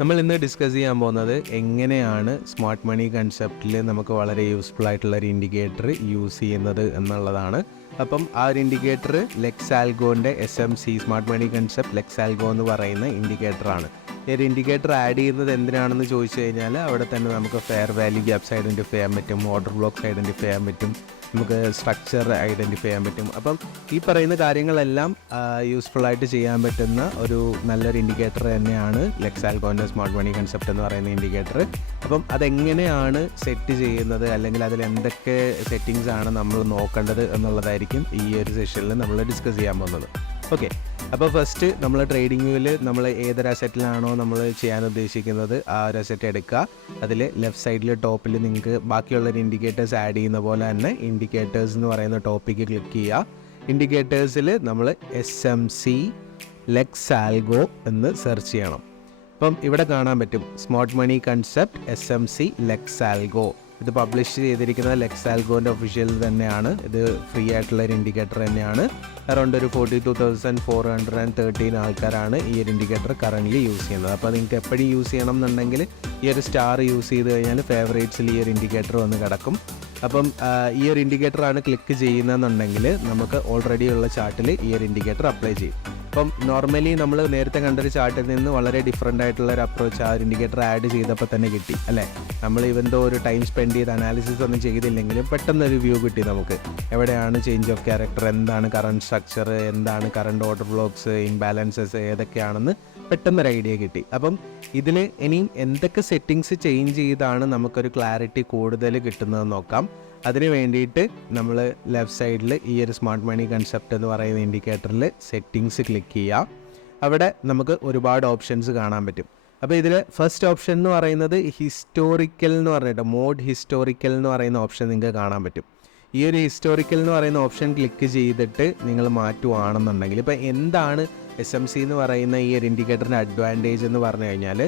നമ്മൾ ഇന്ന് ഡിസ്കസ് ചെയ്യാൻ പോകുന്നത് എങ്ങനെയാണ് സ്മാർട്ട് മണി കൺസെപ്റ്റിൽ നമുക്ക് വളരെ യൂസ്ഫുൾ ആയിട്ടുള്ള ഒരു ഇൻഡിക്കേറ്റർ യൂസ് ചെയ്യുന്നത് എന്നുള്ളതാണ്. അപ്പം ആ ഒരു ഇൻഡിക്കേറ്റർ ലെക്സാൽഗോൻ്റെ SMC smart money concept Lexalgo എന്ന് പറയുന്ന ഇൻഡിക്കേറ്ററാണ്. ഈ ഒരു ഇൻഡിക്കേറ്റർ ആഡ് ചെയ്യുന്നത് എന്തിനാണെന്ന് ചോദിച്ചു കഴിഞ്ഞാൽ അവിടെ തന്നെ നമുക്ക് ഫെയർ വാല്യൂ ഗ്യാപ്സ് ഐഡൻറ്റിഫൈ ചെയ്യാൻ പറ്റും, ഓർഡർ ബ്ലോക്സ് ഐഡൻറ്റിഫൈ ചെയ്യാൻ പറ്റും, നമുക്ക് സ്ട്രക്ചർ ഐഡൻറ്റിഫൈ ചെയ്യാൻ പറ്റും. അപ്പം ഈ പറയുന്ന കാര്യങ്ങളെല്ലാം യൂസ്ഫുള്ളായിട്ട് ചെയ്യാൻ പറ്റുന്ന ഒരു നല്ലൊരു ഇൻഡിക്കേറ്റർ തന്നെയാണ് ലെക്സാൽഗോൻ്റെ സ്മാർട്ട് മണി കൺസെപ്റ്റ് എന്ന് പറയുന്ന ഇൻഡിക്കേറ്റർ. അപ്പം അതെങ്ങനെയാണ് സെറ്റ് ചെയ്യുന്നത്, അല്ലെങ്കിൽ അതിൽ എന്തൊക്കെ സെറ്റിങ്സ് ആണ് നമ്മൾ നോക്കേണ്ടത് എന്നുള്ളതായിരിക്കും ഈ ഒരു സെഷനിൽ നമ്മൾ ഡിസ്കസ് ചെയ്യാൻ പോകുന്നത്. ഓക്കെ, അപ്പോൾ ഫസ്റ്റ് നമ്മൾ ട്രേഡിംഗ് വ്യൂവിൽ നമ്മൾ ഏതൊരു അസറ്റിലാണോ നമ്മൾ ചെയ്യാൻ ഉദ്ദേശിക്കുന്നത് ആ ഒരു അസറ്റ് എടുക്കുക. അതിൽ ലെഫ്റ്റ് സൈഡിൽ ടോപ്പിൽ നിങ്ങൾക്ക് ബാക്കിയുള്ളൊരു ഇൻഡിക്കേറ്റേഴ്സ് ആഡ് ചെയ്യുന്ന പോലെ തന്നെ ഇൻഡിക്കേറ്റേഴ്സ് എന്ന് പറയുന്ന ടോപ്പിക്ക് ക്ലിക്ക് ചെയ്യുക. ഇൻഡിക്കേറ്റേഴ്സിൽ നമ്മൾ SMC ലെക്സാൽഗോ എന്ന് സെർച്ച് ചെയ്യണം. അപ്പം ഇവിടെ കാണാൻ പറ്റും സ്മാർട്ട് മണി കൺസെപ്റ്റ് SMC ലെക്സാൽഗോ. ഇത് പബ്ലിഷ് ചെയ്തിരിക്കുന്നത് ലെക്സാൽഗോൻ്റെ ഒഫീഷ്യൽ തന്നെയാണ്. ഇത് ഫ്രീ ആയിട്ടുള്ള ഒരു ഇൻഡിക്കേറ്റർ തന്നെയാണ്. അറൗണ്ട് ഒരു 42,413 ആൾക്കാരാണ് ഈ ഒരു ഇൻഡിക്കേറ്റർ കറൻ്റ്ലി യൂസ് ചെയ്യുന്നത്. അപ്പോൾ നിങ്ങൾക്ക് എപ്പോഴും യൂസ് ചെയ്യണം എന്നുണ്ടെങ്കിൽ ഈ ഒരു സ്റ്റാർ യൂസ് ചെയ്ത് കഴിഞ്ഞാൽ ഫേവറേറ്റ്സിൽ ഈ ഒരു ഇൻഡിക്കേറ്റർ വന്ന് കിടക്കും. അപ്പം ഈ ഒരു ഇൻഡിക്കേറ്ററാണ് ക്ലിക്ക് ചെയ്യുന്നതെന്നുണ്ടെങ്കിൽ നമുക്ക് ഓൾറെഡി ഉള്ള ചാർട്ടിൽ ഈ ഒരു ഇൻഡിക്കേറ്റർ അപ്ലൈ ചെയ്യും. അപ്പം നോർമലി നമ്മൾ നേരത്തെ കണ്ടൊരു ചാർട്ടിൽ നിന്ന് വളരെ ഡിഫറെൻ്റ് ആയിട്ടുള്ള ഒരു അപ്രോച്ച് ആ ഒരു ഇൻഡിക്കേറ്റർ ആഡ് ചെയ്തപ്പോൾ തന്നെ കിട്ടി അല്ലേ. നമ്മൾ ഇവന്തോ ഒരു ടൈം സ്പെൻഡ് ചെയ്ത് അനാലിസിസ് ഒന്നും ചെയ്തില്ലെങ്കിലും പെട്ടെന്നൊരു വ്യൂ കിട്ടി നമുക്ക്. എവിടെയാണ് ചേഞ്ച് ഓഫ് ക്യാരക്ടർ, എന്താണ് കറണ്ട് സ്ട്രക്ചർ, എന്താണ് കറണ്ട് ഓർഡർ ബ്ലോക്സ്, ഇംബാലൻസസ് ഏതൊക്കെയാണെന്ന് പെട്ടെന്നൊരു ഐഡിയ കിട്ടി. അപ്പം ഇതിൽ ഇനിയും എന്തൊക്കെ സെറ്റിങ്സ് ചേഞ്ച് ചെയ്താണ് നമുക്കൊരു ക്ലാരിറ്റി കൂടുതൽ കിട്ടുന്നതെന്ന് നോക്കാം. അതിന് വേണ്ടിയിട്ട് നമ്മൾ ലെഫ്റ്റ് സൈഡിൽ ഈ ഒരു സ്മാർട്ട് മണി കൺസെപ്റ്റ് എന്ന് പറയുന്ന ഇൻഡിക്കേറ്ററിൽ സെറ്റിങ്സ് ക്ലിക്ക് ചെയ്യുക. അവിടെ നമുക്ക് ഒരുപാട് ഓപ്ഷൻസ് കാണാൻ പറ്റും. അപ്പോൾ ഇതിൽ ഫസ്റ്റ് ഓപ്ഷൻ എന്ന് പറയുന്നത് ഹിസ്റ്റോറിക്കൽ എന്ന് പറഞ്ഞിട്ട് മോഡ് ഹിസ്റ്റോറിക്കൽ എന്ന് പറയുന്ന ഓപ്ഷൻ നിങ്ങൾക്ക് കാണാൻ പറ്റും. ഈ ഒരു ഹിസ്റ്റോറിക്കൽ എന്ന് പറയുന്ന ഓപ്ഷൻ ക്ലിക്ക് ചെയ്തിട്ട് നിങ്ങൾ മാറ്റുവാണെന്നുണ്ടെങ്കിൽ ഇപ്പോൾ എന്താണ് SMC എന്ന് പറയുന്ന ഈ ഒരു ഇൻഡിക്കേറ്ററിൻ്റെ അഡ്വാൻറ്റേജ് എന്ന് പറഞ്ഞു കഴിഞ്ഞാൽ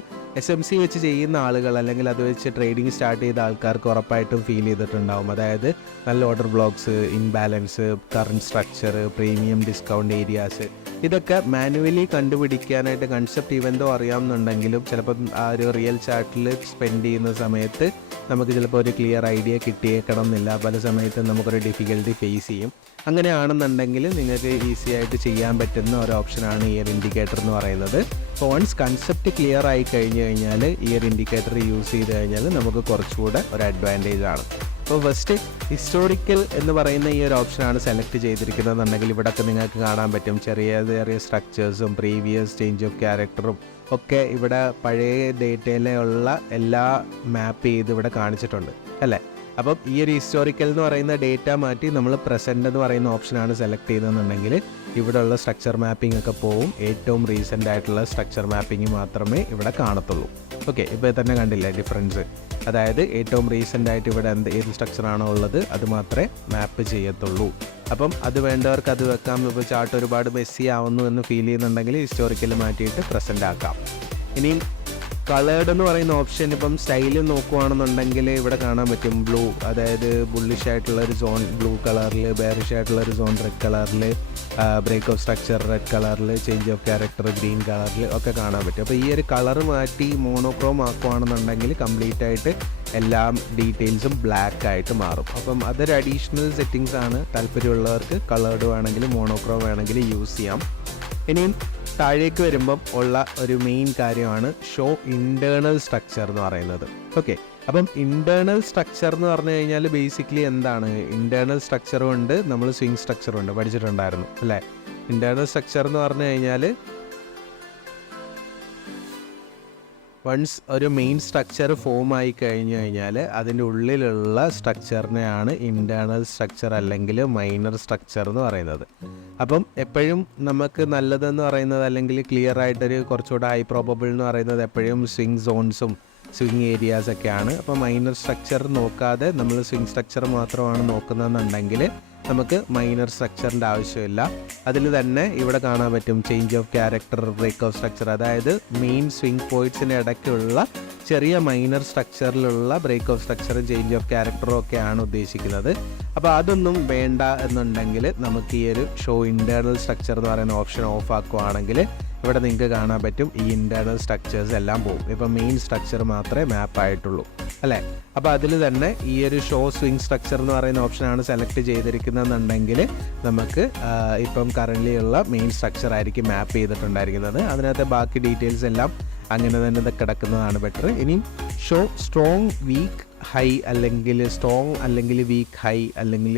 SMC വെച്ച് ചെയ്യുന്ന ആളുകൾ അല്ലെങ്കിൽ അത് വെച്ച് ട്രേഡിംഗ് സ്റ്റാർട്ട് ചെയ്ത ആൾക്കാർക്ക് ഉറപ്പായിട്ടും ഫീൽ ചെയ്തിട്ടുണ്ടാവും. അതായത് നല്ല order blocks, imbalance, current structure, premium discount areas, ഇതൊക്കെ മാനുവലി കണ്ടുപിടിക്കാനായിട്ട് കൺസെപ്റ്റ് ഇവന്തോ അറിയാമെന്നുണ്ടെങ്കിലും ചിലപ്പം ആ ഒരു റിയൽ ചാർട്ടിൽ സ്പെൻഡ് ചെയ്യുന്ന സമയത്ത് നമുക്ക് ചിലപ്പോൾ ഒരു ക്ലിയർ ഐഡിയ കിട്ടിയേക്കണം എന്നില്ല. പല സമയത്തും നമുക്കൊരു ഡിഫിക്കൽട്ടി ഫേസ് ചെയ്യും. അങ്ങനെയാണെന്നുണ്ടെങ്കിൽ നിങ്ങൾക്ക് ഈസി ആയിട്ട് ചെയ്യാൻ പറ്റുന്ന ഒരു ഓപ്ഷനാണ് ഈ ഒരു ഇൻഡിക്കേറ്റർ എന്ന് പറയുന്നത്. അപ്പോൾ വൺസ് കൺസെപ്റ്റ് ക്ലിയർ ആയി കഴിഞ്ഞ് കഴിഞ്ഞാൽ ഈ ഒരു ഇൻഡിക്കേറ്റർ യൂസ് ചെയ്ത് കഴിഞ്ഞാൽ നമുക്ക് കുറച്ചുകൂടെ ഒരു അഡ്വാൻറ്റേജ് ആണ്. അപ്പോൾ ഫസ്റ്റ് ഹിസ്റ്റോറിക്കൽ എന്ന് പറയുന്ന ഈ ഒരു ഓപ്ഷനാണ് സെലക്ട് ചെയ്തിരിക്കുന്നതെന്നുണ്ടെങ്കിൽ ഇവിടെയൊക്കെ നിങ്ങൾക്ക് കാണാൻ പറ്റും ചെറിയ ചെറിയ സ്ട്രക്ചേഴ്സും പ്രീവിയസ് ചേഞ്ച് ഓഫ് ക്യാരക്ടറും ഒക്കെ ഇവിടെ പഴയ ഡേറ്റയിലുള്ള എല്ലാ മാപ്പ് ചെയ്ത് ഇവിടെ കാണിച്ചിട്ടുണ്ട് അല്ലേ. അപ്പം ഈ ഒരു ഹിസ്റ്റോറിക്കൽ എന്ന് പറയുന്ന ഡേറ്റ മാറ്റി നമ്മൾ പ്രസൻറ്റ് എന്ന് പറയുന്ന ഓപ്ഷനാണ് സെലക്ട് ചെയ്തതെന്നുണ്ടെങ്കിൽ ഇവിടെയുള്ള സ്ട്രക്ചർ മാപ്പിംഗ് ഒക്കെ പോവും. ഏറ്റവും റീസെൻ്റ് ആയിട്ടുള്ള സ്ട്രക്ചർ മാപ്പിംഗ് മാത്രമേ ഇവിടെ കാണത്തുള്ളൂ. ഓക്കെ, ഇപ്പോൾ തന്നെ കണ്ടില്ലേ ഡിഫറൻസ്. അതായത് ഏറ്റവും റീസെൻ്റ് ആയിട്ട് ഇവിടെ ഏത് സ്ട്രക്ചറാണോ ഉള്ളത് അത് മാത്രമേ മാപ്പ് ചെയ്യത്തുള്ളൂ. അപ്പം അത് വേണ്ടവർക്ക് അത് വെക്കാം. ഇപ്പോൾ ചാർട്ട് ഒരുപാട് മെസ്സി ആവുന്നു എന്ന് ഫീൽ ചെയ്യുന്നുണ്ടെങ്കിൽ ഹിസ്റ്റോറിക്കൽ മാറ്റിയിട്ട് പ്രസൻ്റ് ആക്കാം. ഇനിയും കളേർഡ് എന്ന് പറയുന്ന ഓപ്ഷൻ ഇപ്പം സ്റ്റൈല് നോക്കുകയാണെന്നുണ്ടെങ്കിൽ ഇവിടെ കാണാൻ പറ്റും ബ്ലൂ, അതായത് ബുള്ളിഷ് ആയിട്ടുള്ളൊരു സോൺ ബ്ലൂ കളറിൽ, ബെയറിഷ് ആയിട്ടുള്ളൊരു സോൺ റെഡ് കളറിൽ, ബ്രേക്ക് ഓഫ് സ്ട്രക്ചർ റെഡ് കളറിൽ, ചേഞ്ച് ഓഫ് ക്യാരക്ടർ ഗ്രീൻ കളറിൽ ഒക്കെ കാണാൻ പറ്റും. അപ്പോൾ ഈ ഒരു കളർ മാറ്റി മോണോക്രോം ആക്കുകയാണെന്നുണ്ടെങ്കിൽ കംപ്ലീറ്റ് ആയിട്ട് എല്ലാ ഡീറ്റെയിൽസും ബ്ലാക്ക് ആയിട്ട് മാറും. അപ്പം അതൊരു അഡീഷണൽ സെറ്റിങ്സ് ആണ്. താല്പര്യമുള്ളവർക്ക് കളേർഡ് വേണമെങ്കിൽ മോണോക്രോം വേണമെങ്കിൽ യൂസ് ചെയ്യാം. ഇനിയും താഴേക്ക് വരുമ്പം ഉള്ള ഒരു മെയിൻ കാര്യമാണ് ഷോ ഇൻറ്റേർണൽ സ്ട്രക്ചർ എന്ന് പറയുന്നത്. ഓക്കെ, അപ്പം ഇൻറ്റേർണൽ സ്ട്രക്ചർ എന്ന് പറഞ്ഞു കഴിഞ്ഞാൽ ബേസിക്കലി എന്താണ്? ഇൻറ്റേർണൽ സ്ട്രക്ചറും ഉണ്ട്, നമ്മൾ സ്വിംഗ് സ്ട്രക്ചറും ഉണ്ട്, പഠിച്ചിട്ടുണ്ടായിരുന്നു അല്ലേ. ഇൻറ്റേർണൽ സ്ട്രക്ചർ എന്ന് പറഞ്ഞു കഴിഞ്ഞാൽ വൺസ് ഒരു മെയിൻ സ്ട്രക്ചർ ഫോം ആയി കഴിഞ്ഞു കഴിഞ്ഞാൽ അതിൻ്റെ ഉള്ളിലുള്ള സ്ട്രക്ചറിനെയാണ് ഇൻറ്റേർണൽ സ്ട്രക്ചർ അല്ലെങ്കിൽ മൈനർ സ്ട്രക്ചർ എന്ന് പറയുന്നത്. അപ്പം എപ്പോഴും നമുക്ക് നല്ലതെന്ന് പറയുന്നത് അല്ലെങ്കിൽ ക്ലിയർ ആയിട്ടൊരു കുറച്ചുകൂടെ ഹൈ പ്രോബബിൾ എന്ന് പറയുന്നത് എപ്പോഴും സ്വിംഗ് സോൺസും സ്വിംഗ് ഏരിയാസൊക്കെയാണ്. അപ്പോൾ മൈനർ സ്ട്രക്ചർ നോക്കാതെ നമ്മൾ സ്വിംഗ് സ്ട്രക്ചർ മാത്രമാണ് നോക്കുന്നതെന്നുണ്ടെങ്കിൽ നമുക്ക് മൈനർ സ്ട്രക്ചറിൻ്റെ ആവശ്യമില്ല. അതിൽ തന്നെ ഇവിടെ കാണാൻ പറ്റും change of character, break of structure, അതായത് മെയിൻ സ്വിംഗ് പോയിൻറ്റ്സിന് ഇടയ്ക്കുള്ള ചെറിയ മൈനർ സ്ട്രക്ചറിലുള്ള ബ്രേക്ക് ഓഫ് സ്ട്രക്ചറും ചേഞ്ച് ഓഫ് ക്യാരക്ടറും ഒക്കെയാണ് ഉദ്ദേശിക്കുന്നത്. അപ്പോൾ അതൊന്നും വേണ്ട എന്നുണ്ടെങ്കിൽ നമുക്ക് ഈ ഒരു ഷോ ഇൻറ്റേർണൽ സ്ട്രക്ചർ എന്ന് പറയുന്ന ഓപ്ഷൻ ഓഫ് ആക്കുവാണെങ്കിൽ ഇവിടെ നിങ്ങൾക്ക് കാണാൻ പറ്റും ഈ ഇൻറ്റേർണൽ സ്ട്രക്ചേഴ്സ് എല്ലാം പോകും. ഇപ്പം മെയിൻ സ്ട്രക്ചർ മാത്രമേ മാപ്പ് ആയിട്ടുള്ളൂ അല്ലേ. അപ്പോൾ അതിൽ തന്നെ ഈ ഒരു ഷോ സ്വിംഗ് സ്ട്രക്ചർ എന്ന് പറയുന്ന ഓപ്ഷനാണ് സെലക്ട് ചെയ്തിരിക്കുന്നതെന്നുണ്ടെങ്കിൽ നമുക്ക് ഇപ്പം കറൻ്റ്ലി ഉള്ള മെയിൻ സ്ട്രക്ചർ ആയിരിക്കും മാപ്പ് ചെയ്തിട്ടുണ്ടായിരിക്കുന്നത്. അതിനകത്തെ ബാക്കി ഡീറ്റെയിൽസ് എല്ലാം അങ്ങനെ തന്നെ കിടക്കുന്നതാണ് ബെറ്റർ. ഇനിയും ഷോ സ്ട്രോങ് വീക്ക് ഹൈ അല്ലെങ്കിൽ സ്ട്രോങ് അല്ലെങ്കിൽ വീക്ക് ഹൈ അല്ലെങ്കിൽ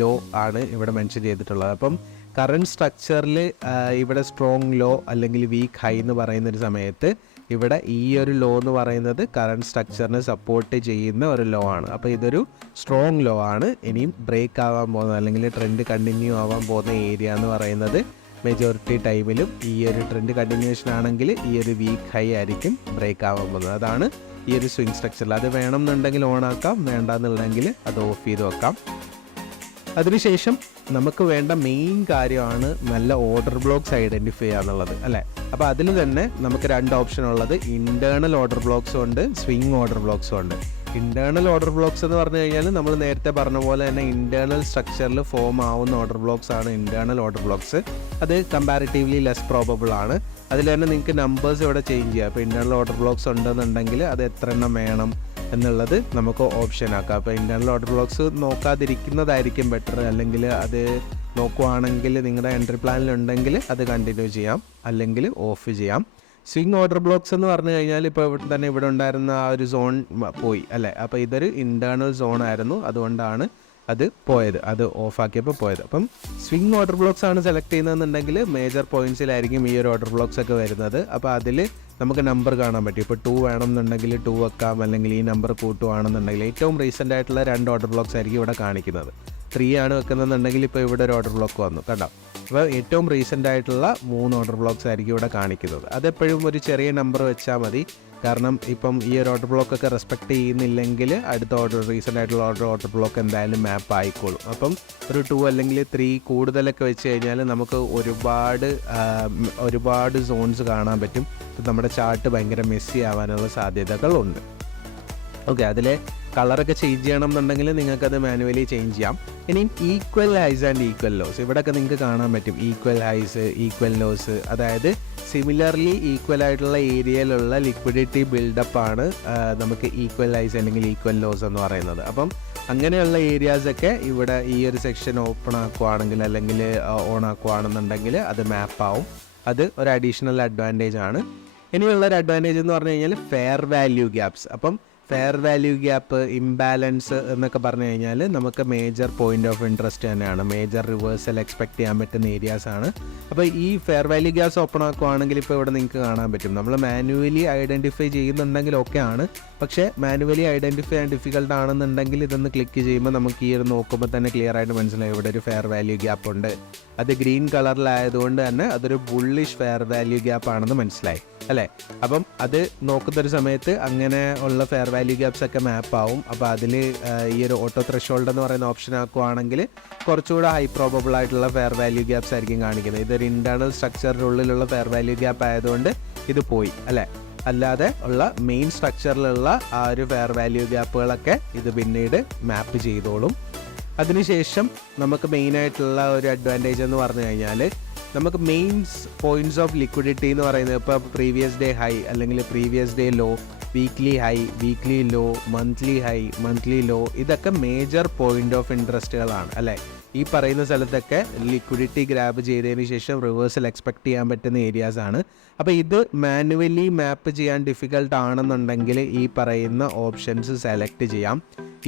ലോ ആണ് ഇവിടെ മെൻഷൻ ചെയ്തിട്ടുള്ളത്. അപ്പം കറണ്ട് സ്ട്രക്ചറിൽ ഇവിടെ സ്ട്രോങ് ലോ അല്ലെങ്കിൽ വീക്ക് ഹൈ എന്ന് പറയുന്നൊരു സമയത്ത് ഇവിടെ ഈ ഒരു ലോ എന്ന് പറയുന്നത് കറണ്ട് സ്ട്രക്ചറിനെ സപ്പോർട്ട് ചെയ്യുന്ന ഒരു ലോ ആണ്. അപ്പോൾ ഇതൊരു സ്ട്രോങ് ലോ ആണ്. ഇനിയും ബ്രേക്ക് ആവാൻ പോകുന്നത് അല്ലെങ്കിൽ ട്രെൻഡ് കണ്ടിന്യൂ ആവാൻ പോകുന്ന ഏരിയ എന്ന് പറയുന്നത് മെജോറിറ്റി ടൈമിലും ഈ ഒരു ട്രെൻഡ് കണ്ടിന്യൂഷൻ ആണെങ്കിൽ ഈ ഒരു വീക്ക് ഹൈ ആയിരിക്കും ബ്രേക്ക് ആവാൻ പോകുന്നത്. അതാണ് ഈ ഒരു സ്വിംഗ് സ്ട്രക്ചറിൽ. അത് വേണമെന്നുണ്ടെങ്കിൽ ഓൺ ആക്കാം, വേണ്ടാന്നുണ്ടെങ്കിൽ അത് ഓഫ് ചെയ്ത് വെക്കാം. അതിനുശേഷം നമുക്ക് വേണ്ട മെയിൻ കാര്യമാണ് നല്ല ഓർഡർ ബ്ലോക്സ് ഐഡൻറ്റിഫൈ ചെയ്യുക എന്നുള്ളത് അല്ലേ. അപ്പോൾ അതിൽ തന്നെ നമുക്ക് 2 ഓപ്ഷൻ ഉള്ളത് ഇൻറ്റേർണൽ ഓർഡർ ബ്ലോക്സും ഉണ്ട്, സ്വിംഗ് ഓർഡർ ബ്ലോക്സും ഉണ്ട്. ഇൻറ്റേർണൽ ഓർഡർ ബ്ലോക്സ് എന്ന് പറഞ്ഞു കഴിഞ്ഞാൽ നമ്മൾ നേരത്തെ പറഞ്ഞ പോലെ തന്നെ ഇൻറ്റേർണൽ സ്ട്രക്ചറിൽ ഫോം ആവുന്ന ഓർഡർ ബ്ലോക്സ് ആണ് ഇൻറ്റേർണൽ ഓർഡർ ബ്ലോക്സ്. അത് കമ്പാരിറ്റീവ്ലി ലെസ് പ്രോബബിൾ ആണ്. അതിൽ തന്നെ നിങ്ങൾക്ക് നമ്പേഴ്സ് ഇവിടെ ചേഞ്ച് ചെയ്യാം. അപ്പോൾ ഇൻറ്റേർണൽ ഓർഡർ ബ്ലോക്സ് ഉണ്ടെന്നുണ്ടെങ്കിൽ അത് എത്ര എണ്ണം വേണം എന്നുള്ളത് നമുക്ക് ഓപ്ഷൻ ആക്കാം. അപ്പോൾ ഇൻറ്റേർണൽ ഓർഡർ ബ്ലോക്സ് നോക്കാതിരിക്കുന്നതായിരിക്കും ബെറ്റർ. അല്ലെങ്കിൽ അത് നോക്കുവാണെങ്കിൽ നിങ്ങളുടെ എൻട്രി പ്ലാനിലുണ്ടെങ്കിൽ അത് കണ്ടിന്യൂ ചെയ്യാം, അല്ലെങ്കിൽ ഓഫ് ചെയ്യാം. സ്വിംഗ് ഓർഡർ ബ്ലോക്സ് എന്ന് പറഞ്ഞു കഴിഞ്ഞാൽ ഇപ്പോൾ ഇവിടെ ഉണ്ടായിരുന്ന ആ ഒരു സോൺ പോയി അല്ലേ. അപ്പോൾ ഇതൊരു ഇൻറ്റേർണൽ സോൺ ആയിരുന്നു, അതുകൊണ്ടാണ് അത് പോയത്, അത് ഓഫാക്കിയപ്പോൾ പോയത്. അപ്പം സ്വിംഗ് ഓർഡർ ബ്ലോക്സ് ആണ് സെലക്ട് ചെയ്യുന്നതെന്നുണ്ടെങ്കിൽ മേജർ പോയിൻറ്റ്സിലായിരിക്കും ഈ ഒരു ഓർഡർ ബ്ലോക്സ് ഒക്കെ വരുന്നത്. അപ്പോൾ അതിൽ നമുക്ക് നമ്പർ കാണാൻ പറ്റും. ഇപ്പോൾ 2 വേണമെന്നുണ്ടെങ്കിൽ 2 വെക്കാം, അല്ലെങ്കിൽ ഈ നമ്പർ കൂട്ടുവാണെന്നുണ്ടെങ്കിൽ ഏറ്റവും റീസെൻ്റ് ആയിട്ടുള്ള 2 ഓർഡർ ബ്ലോക്സ് ആയിരിക്കും ഇവിടെ കാണിക്കുന്നത്. 3 ആണ് വെക്കുന്നതെന്നുണ്ടെങ്കിൽ ഇപ്പോൾ ഇവിടെ ഒരു ഓർഡർ ബ്ലോക്ക് വന്നു കണ്ടോ. അപ്പോൾ ഏറ്റവും റീസെൻ്റ് ആയിട്ടുള്ള 3 ഓർഡർ ബ്ലോക്സ് ആയിരിക്കും ഇവിടെ കാണിക്കുന്നത്. അതെപ്പോഴും ഒരു ചെറിയ നമ്പർ വെച്ചാൽ മതി. കാരണം ഇപ്പം ഈ ഒരു ഓർഡർ ബ്ലോക്ക് ഒക്കെ റെസ്പെക്ട് ചെയ്യുന്നില്ലെങ്കിൽ അടുത്ത റീസെൻ്റ് ആയിട്ടുള്ള ഓർഡർ ബ്ലോക്ക് എന്തായാലും മാപ്പ് ആയിക്കോളും. അപ്പം ഒരു 2 അല്ലെങ്കിൽ 3 കൂടുതലൊക്കെ വെച്ച് കഴിഞ്ഞാൽ നമുക്ക് ഒരുപാട് സോൺസ് കാണാൻ പറ്റും. നമ്മുടെ ചാർട്ട് ഭയങ്കര മെസ്സി ആവാനുള്ള സാധ്യതകളുണ്ട്. ഓക്കെ, അതിലെ കളറൊക്കെ ചേഞ്ച് ചെയ്യണം എന്നുണ്ടെങ്കിൽ നിങ്ങൾക്കത് മാനുവലി ചേഞ്ച് ചെയ്യാം. ഇനി equal highs and equal lows ഇവിടെയൊക്കെ നിങ്ങൾക്ക് കാണാൻ പറ്റും. ഈക്വൽ ഹൈസ്, ഈക്വൽ ലോസ്, അതായത് സിമിലർലി ഈക്വൽ ആയിട്ടുള്ള ഏരിയയിലുള്ള ലിക്വിഡിറ്റി ബിൽഡപ്പാണ് നമുക്ക് ഈക്വൽ ഹൈസ് അല്ലെങ്കിൽ ഈക്വൽ ലോസ് എന്ന് പറയുന്നത്. അപ്പം അങ്ങനെയുള്ള ഏരിയാസൊക്കെ ഇവിടെ ഈ ഒരു സെക്ഷൻ ഓപ്പൺ ആക്കുവാണെങ്കിൽ അല്ലെങ്കിൽ ഓൺ ആക്കുവാണെന്നുണ്ടെങ്കിൽ അത് മാപ്പ് ആവും. അത് ഒരു അഡീഷണൽ അഡ്വാൻറ്റേജ് ആണ്. ഇനിയുള്ളൊരു അഡ്വാൻറ്റേജ് എന്ന് പറഞ്ഞു കഴിഞ്ഞാൽ ഫെയർ വാല്യൂ ഗ്യാപ്സ്. അപ്പം ഫെയർ വാല്യൂ ഗ്യാപ്പ്, ഇംബാലൻസ് എന്നൊക്കെ പറഞ്ഞു കഴിഞ്ഞാൽ നമുക്ക് മേജർ പോയിന്റ് ഓഫ് ഇൻട്രസ്റ്റ് തന്നെയാണ്. മേജർ റിവേഴ്സൽ എക്സ്പെക്ട് ചെയ്യാൻ പറ്റുന്ന ഏരിയാസാണ്. അപ്പോൾ ഈ ഫെയർ വാല്യൂ ഗ്യാപ്സ് ഓപ്പൺ ആക്കുവാണെങ്കിൽ ഇപ്പോൾ ഇവിടെ നിങ്ങൾക്ക് കാണാൻ പറ്റും. നമ്മൾ മാനുവലി ഐഡൻറ്റിഫൈ ചെയ്യുന്നുണ്ടെങ്കിൽ ഓക്കെ ആണ്. പക്ഷേ മാനുവലി ഐഡൻറ്റിഫൈ ചെയ്യാൻ ഡിഫിക്കൽട്ട് ആണെന്നുണ്ടെങ്കിൽ ഇതൊന്ന് ക്ലിക്ക് ചെയ്യുമ്പോൾ നമുക്ക് ഈ ഒരു നോക്കുമ്പോൾ തന്നെ ക്ലിയർ ആയിട്ട് മനസ്സിലായി ഇവിടെ ഒരു ഫെയർ വാല്യൂ ഗ്യാപ്പ് ഉണ്ട്. അത് ഗ്രീൻ കളറിലായതുകൊണ്ട് തന്നെ അതൊരു ബുള്ളിഷ് ഫെയർ വാല്യൂ ഗ്യാപ്പ് ആണെന്ന് മനസ്സിലായി അല്ലേ. അപ്പം അത് നോക്കുന്നൊരു സമയത്ത് അങ്ങനെ ഉള്ള ഫെയർ വാല്യൂ ഗ്യാപ്സ് ഒക്കെ മാപ്പ് ആവും. അപ്പോൾ അതിൽ ഈ ഒരു ഓട്ടോ ത്രെഷോൾഡ് എന്ന് പറയുന്ന ഓപ്ഷൻ ആക്കുവാണെങ്കിൽ കുറച്ചുകൂടെ ഹൈ പ്രോബബിൾ ആയിട്ടുള്ള ഫെയർ വാല്യൂ ഗ്യാപ്സ് ആയിരിക്കും കാണിക്കുന്നത്. ഇതൊരു ഇൻറ്റേർണൽ സ്ട്രക്ചറിൻ്റെ ഉള്ളിലുള്ള ഫെയർ വാല്യൂ ഗ്യാപ്പ് ആയതുകൊണ്ട് ഇത് പോയി അല്ലേ. അല്ലാതെ ഉള്ള മെയിൻ സ്ട്രക്ചറിലുള്ള ആ ഒരു ഫെയർ വാല്യൂ ഗ്യാപ്പുകളൊക്കെ ഇത് പിന്നീട് മാപ്പ് ചെയ്തോളും. അതിനുശേഷം നമുക്ക് മെയിനായിട്ടുള്ള ഒരു അഡ്വാൻറ്റേജ് എന്ന് പറഞ്ഞു കഴിഞ്ഞാൽ നമുക്ക് മെയിൻ പോയിൻറ്റ്സ് ഓഫ് ലിക്വിഡിറ്റി എന്ന് പറയുന്നത് ഇപ്പോൾ പ്രീവിയസ് ഡേ ഹൈ അല്ലെങ്കിൽ previous day low, weekly high, weekly low, monthly high, monthly low, ഇതൊക്കെ മേജർ പോയിന്റ് ഓഫ് ഇൻട്രസ്റ്റുകളാണ് അല്ലേ. ഈ പറയുന്ന സ്ഥലത്തൊക്കെ ലിക്വിഡിറ്റി ഗ്രാബ് ചെയ്തതിന് ശേഷം റിവേഴ്സൽ എക്സ്പെക്ട് ചെയ്യാൻ പറ്റുന്ന ഏരിയാസാണ്. അപ്പോൾ ഇത് മാനുവലി മാപ്പ് ചെയ്യാൻ ഡിഫിക്കൽട്ട് ആണെന്നുണ്ടെങ്കിൽ ഈ പറയുന്ന ഓപ്ഷൻസ് സെലക്ട് ചെയ്യാം.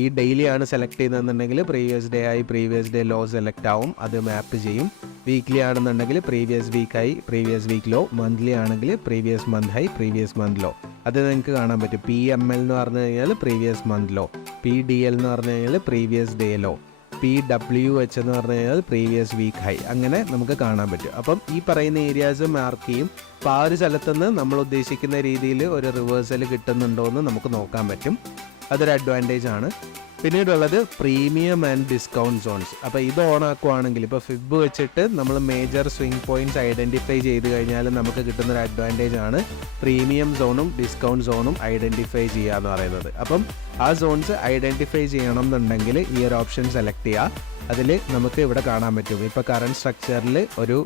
ഈ ഡെയിലി ആണ് സെലക്ട് ചെയ്യുന്നതെന്നുണ്ടെങ്കിൽ previous day high, previous day low select ആവും, അത് മാപ്പ് ചെയ്യും. വീക്ക്ലി ആണെന്നുണ്ടെങ്കിൽ previous week high, previous week low, monthly ആണെങ്കിൽ previous month high, previous month low, അത് നിങ്ങൾക്ക് കാണാൻ പറ്റും. PML എന്ന് പറഞ്ഞു കഴിഞ്ഞാൽ പ്രീവിയസ് മന്ത് ലോ, PDL എന്ന് പറഞ്ഞു കഴിഞ്ഞാൽ പ്രീവിയസ് ഡേ ലോ, PWH എന്ന് പറഞ്ഞു കഴിഞ്ഞാൽ പ്രീവിയസ് വീക്ക് ഹൈ, അങ്ങനെ നമുക്ക് കാണാൻ പറ്റും. അപ്പം ഈ പറയുന്ന ഏരിയാസ് മാർക്ക് ചെയ്യും. അപ്പോൾ ആ ഒരു സ്ഥലത്തുനിന്ന് നമ്മൾ ഉദ്ദേശിക്കുന്ന രീതിയിൽ ഒരു റിവേഴ്സൽ കിട്ടുന്നുണ്ടോ എന്ന് നമുക്ക് നോക്കാൻ പറ്റും. അതൊരു അഡ്വാൻറ്റേജ് ആണ്. പിന്നീടുള്ളത് പ്രീമിയം ആൻഡ് ഡിസ്കൗണ്ട് സോൺസ്. അപ്പോൾ ഇത് ഓൺ ആക്കുവാണെങ്കിൽ ഇപ്പോൾ ഫിബ് വെച്ചിട്ട് നമ്മൾ മേജർ സ്വിംഗ് പോയിൻറ്റ്സ് ഐഡൻറ്റിഫൈ ചെയ്ത് കഴിഞ്ഞാൽ നമുക്ക് കിട്ടുന്നൊരു അഡ്വാൻറ്റേജ് ആണ് പ്രീമിയം സോണും ഡിസ്കൗണ്ട് സോണും ഐഡൻറ്റിഫൈ ചെയ്യുക എന്ന് പറയുന്നത്. അപ്പം ആ സോൺസ് ഐഡൻറ്റിഫൈ ചെയ്യണം എന്നുണ്ടെങ്കിൽ ഈ ഒരു ഓപ്ഷൻ സെലക്ട് ചെയ്യുക. അതിൽ നമുക്ക് ഇവിടെ കാണാൻ പറ്റും. ഇപ്പോൾ കറണ്ട് സ്ട്രക്ചറിൽ ഒരു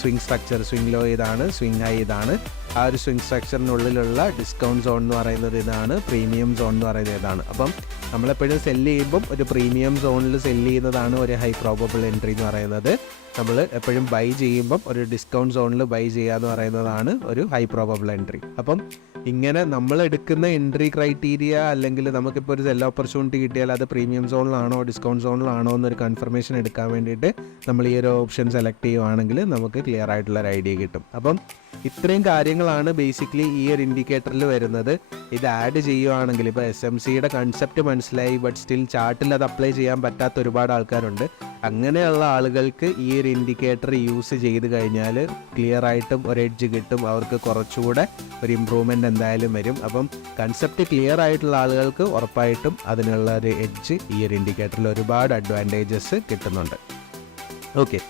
സ്വിംഗ് ലോ ഇതാണ്, സ്വിംഗ് ഹൈ ഇതാണ്. ആ ഒരു സ്വിംഗ് സ്ട്രക്ചറിനുള്ളിലുള്ള ഡിസ്കൗണ്ട് സോൺ എന്ന് പറയുന്നത് ഇതാണ്, പ്രീമിയം സോൺ എന്ന് പറയുന്നത് ഇതാണ്. അപ്പം നമ്മളെപ്പോഴും സെല്ല് ചെയ്യുമ്പം ഒരു പ്രീമിയം സോണിൽ സെല്ല് ചെയ്യുന്നതാണ് ഒരു ഹൈ പ്രോബബിൾ എൻട്രി എന്ന് പറയുന്നത്. നമ്മൾ എപ്പോഴും ബൈ ചെയ്യുമ്പം ഒരു ഡിസ്കൗണ്ട് സോണിൽ ബൈ ചെയ്യുക എന്ന് പറയുന്നതാണ് ഒരു ഹൈ പ്രോബബിൾ എൻട്രി. അപ്പം ഇങ്ങനെ നമ്മൾ എടുക്കുന്ന എൻട്രി ക്രൈറ്റീരിയ, അല്ലെങ്കിൽ നമുക്കിപ്പോൾ ഒരു സെൽ ഓപ്പർച്യൂണിറ്റി കിട്ടിയാൽ അത് പ്രീമിയം സോണിലാണോ ഡിസ്കൗണ്ട് സോണിലാണോ എന്നൊരു കൺഫർമേഷൻ എടുക്കാൻ വേണ്ടിയിട്ട് നമ്മൾ ഈ ഒരു ഓപ്ഷൻ സെലക്ട് ചെയ്യുവാണെങ്കിൽ നമുക്ക് ക്ലിയർ ആയിട്ടുള്ളൊരു ഐഡിയ കിട്ടും. അപ്പം ഇത്രയും കാര്യങ്ങളാണ് ബേസിക്കലി ഈ ഒരു ഇൻഡിക്കേറ്ററിൽ വരുന്നത്. ഇത് ആഡ് ചെയ്യുവാണെങ്കിൽ ഇപ്പോൾ SMCയുടെ കൺസെപ്റ്റ് മനസ്സിലായി, ബട്ട് സ്റ്റിൽ ചാർട്ടിൽ അത് അപ്ലൈ ചെയ്യാൻ പറ്റാത്ത ഒരുപാട് ആൾക്കാരുണ്ട്. അങ്ങനെയുള്ള ആളുകൾക്ക് ഈ ഒരു ഇൻഡിക്കേറ്റർ യൂസ് ചെയ്ത് കഴിഞ്ഞാൽ ക്ലിയർ ആയിട്ടും ഒരു എഡ്ജ് കിട്ടും, അവർക്ക് കുറച്ചുകൂടെ ഒരു ഇമ്പ്രൂവ്മെൻറ്റ് എന്തായാലും വരും. അപ്പം കൺസെപ്റ്റ് ക്ലിയർ ആയിട്ടുള്ള ആളുകൾക്ക് ഉറപ്പായിട്ടും അതിനുള്ള ഒരു എഡ്ജ് ഈ ഒരു ഇൻഡിക്കേറ്ററിൽ ഒരുപാട് അഡ്വാൻറ്റേജസ് കിട്ടുന്നുണ്ട്. ഓക്കെ,